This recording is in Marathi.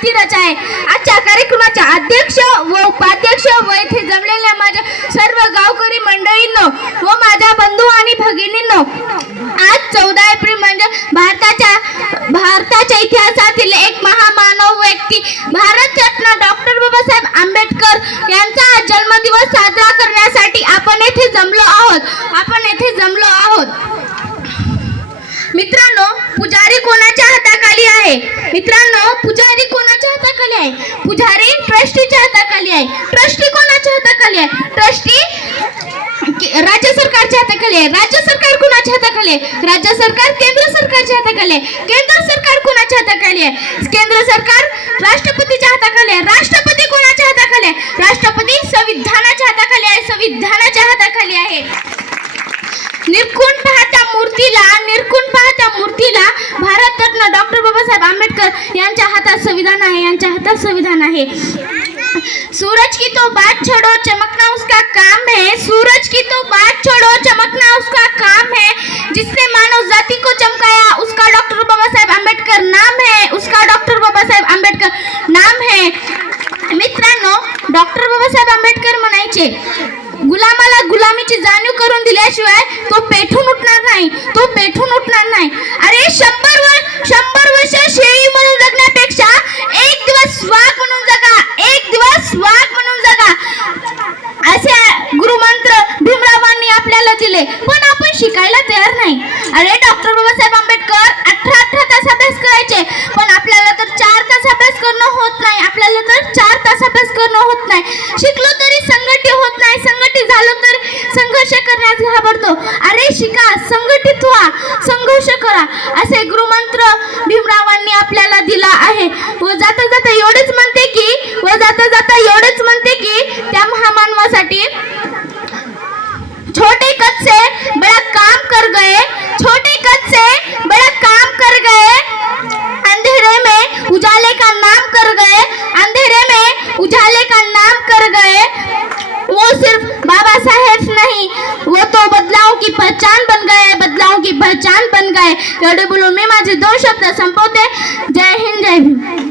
क्रांती रचाय। आजच्या कार्यक्रमाचे अध्यक्ष व उपाध्यक्ष व इथे जमलेल्या माझ्या सर्व गावकरी मंडळींनो व माझ्या बंधू आणि भगिनींनो, आज 14 एप्रिल म्हणजे भारताच्या इतिहासातील एक महामानव व्यक्ती भारतरत्न डॉक्टर बाबासाहेब आंबेडकर यांचा आज जन्मदिवस साजरा करण्यासाठी आपण येथे जमलो आहोत। मित्रांनो, पुजारी कोणाच्या हाताखाली आहे? मित्रांनो, पुजारी कोणाच्या हाताखाली आहे? पुजारी ट्रस्टीच्या हाताखाली आहे। ट्रस्टी कोणाच्या हाताखाली आहे? ट्रस्टी राज्य सरकारच्या हाताखाली आहे। राज्य सरकार कोणाच्या हाताखाली आहे? राज्य सरकार केंद्र सरकारच्या हाताखाली आहे। केंद्र सरकार कोणाच्या हाताखाली आहे? केंद्र सरकार राष्ट्रपतीच्या हाताखाली आहे। राष्ट्रपती कोणाच्या हाताखाली आहे? राष्ट्रपती संविधानाच्या हाताखाली आहे। संविधानाच्या हाताखाली आहे। निरखून पाहत्या मूर्तीला भारतरत्न डॉक्टर बाबासाहेब आंबेडकर यांच्या हातात संविधान आहे। सूरज की तो बात छोड़ो, चमकना उसका काम है। सूरज की तो बात छोड़ो, चमकना उसका काम है। जिसने मानव जाति को चमकाया उसका डॉक्टर बाबासाहेब आंबेडकर नाम है। उसका डॉक्टर बाबासाहेब आंबेडकर नाम है। मित्रांनो, डॉक्टर बाबासाहेब आंबेडकर म्हणायचे, गुलामाला गुलामीची जाणीव करून दिल्याशिवाय तो पेठून उठणार नाही। अरे 100 वर्ष शेळी म्हणून जगण्यापेक्षा एक दिवस वाघ म्हणून जगा असे गुरुमंत्र भीमरावांनी आपल्याला दिले, पण आपण शिकायला तयार नाही। अरे डॉक्टर बाबासाहेब आंबेडकर 18 तास अभ्यास करायचे, पण आपल्याला तर 4 तास अभ्यास करणं होत नाही। शिकलो तरी संघटित होत नाही, संघटित झालो तर संघर्ष करण्यास घाबरतो। अरे शिका, संघटित व्हा, संघर्ष करा असे गुरुमंत्र भीमरावांनी आपल्याला दिला आहे। व जाता जाता एवढेच म्हणते की त्या महामानवासाठी छोटे कद से बड़ा काम कर गए, अंधेरे में उजाले का नाम कर गए। वो सिर्फ बाबा साहेब नहीं, वो तो बदलाव की पहचान बन गए। एवढे बोलून मी माझे 2 शब्द संपवते। जय हिंद, जय भीम।